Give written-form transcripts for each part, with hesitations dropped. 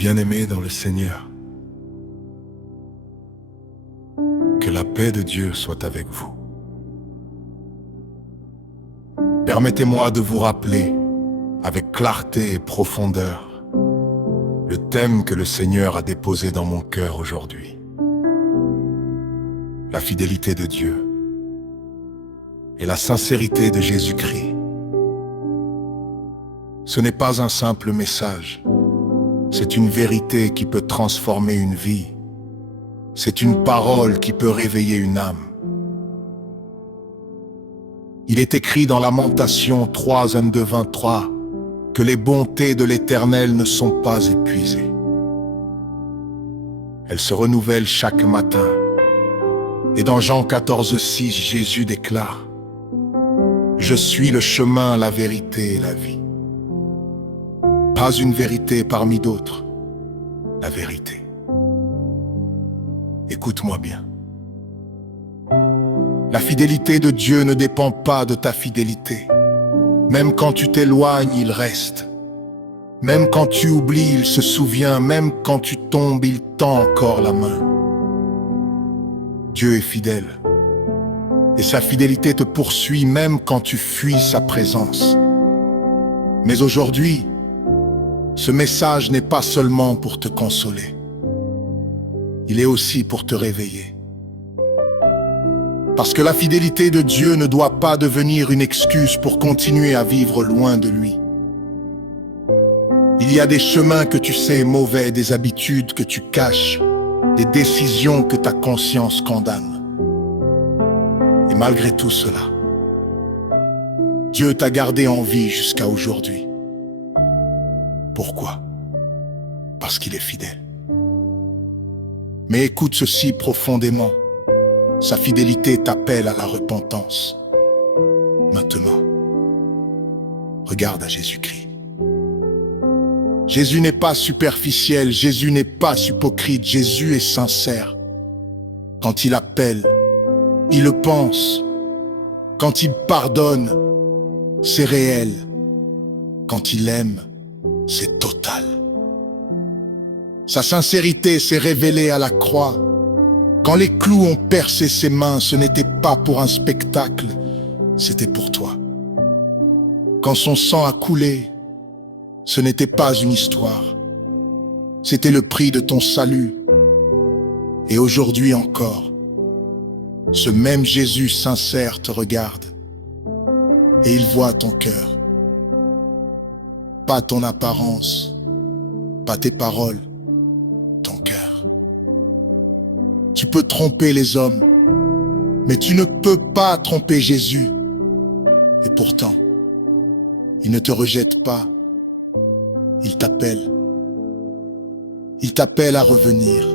Bien-aimés dans le Seigneur, que la paix de Dieu soit avec vous. Permettez-moi de vous rappeler, avec clarté et profondeur, le thème que le Seigneur a déposé dans mon cœur aujourd'hui. La fidélité de Dieu et la sincérité de Jésus-Christ. Ce n'est pas un simple message, c'est une vérité qui peut transformer une vie. C'est une parole qui peut réveiller une âme. Il est écrit dans Lamentation 3, 22, 23 que les bontés de l'Éternel ne sont pas épuisées. Elles se renouvellent chaque matin. Et dans Jean 14, 6, Jésus déclare: Je suis le chemin, la vérité et la vie. Pas une vérité parmi d'autres, la vérité. Écoute-moi bien. La fidélité de Dieu ne dépend pas de ta fidélité. Même quand tu t'éloignes, il reste. Même quand tu oublies, il se souvient. Même quand tu tombes, il tend encore la main. Dieu est fidèle. Et sa fidélité te poursuit même quand tu fuis sa présence. Mais aujourd'hui, ce message n'est pas seulement pour te consoler. Il est aussi pour te réveiller. Parce que la fidélité de Dieu ne doit pas devenir une excuse pour continuer à vivre loin de lui. Il y a des chemins que tu sais mauvais, des habitudes que tu caches, des décisions que ta conscience condamne. Et malgré tout cela, Dieu t'a gardé en vie jusqu'à aujourd'hui. Pourquoi? Parce qu'il est fidèle. Mais écoute ceci profondément. Sa fidélité t'appelle à la repentance. Maintenant, regarde à Jésus-Christ. Jésus n'est pas superficiel, Jésus n'est pas hypocrite, Jésus est sincère. Quand il appelle, il le pense. Quand il pardonne, c'est réel. Quand il aime, c'est total. Sa sincérité s'est révélée à la croix. Quand les clous ont percé ses mains, ce n'était pas pour un spectacle, c'était pour toi. Quand son sang a coulé, ce n'était pas une histoire, c'était le prix de ton salut. Et aujourd'hui encore, ce même Jésus sincère te regarde et il voit ton cœur, pas ton apparence, pas tes paroles. Tu peux tromper les hommes, mais tu ne peux pas tromper Jésus. Et pourtant, il ne te rejette pas, il t'appelle. Il t'appelle à revenir.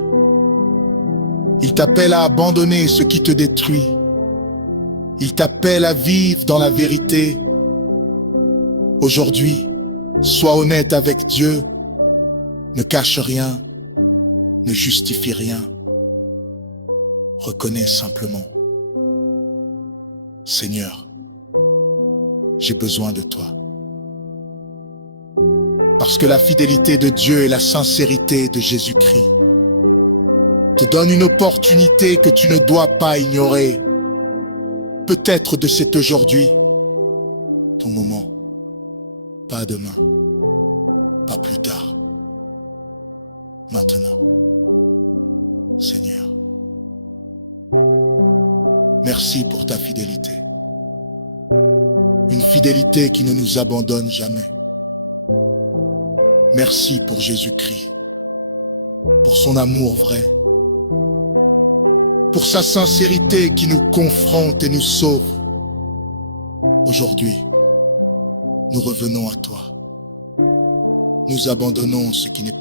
Il t'appelle à abandonner ce qui te détruit. Il t'appelle à vivre dans la vérité. Aujourd'hui, sois honnête avec Dieu. Ne cache rien, ne justifie rien. Reconnais simplement: Seigneur, j'ai besoin de toi. Parce que la fidélité de Dieu et la sincérité de Jésus-Christ te donnent une opportunité que tu ne dois pas ignorer. Peut-être de cet aujourd'hui, ton moment, pas demain, pas plus tard, maintenant. Seigneur, merci pour ta fidélité. Une fidélité qui ne nous abandonne jamais. Merci pour Jésus-Christ, pour son amour vrai, pour sa sincérité qui nous confronte et nous sauve. Aujourd'hui, nous revenons à toi. Nous abandonnons ce qui n'est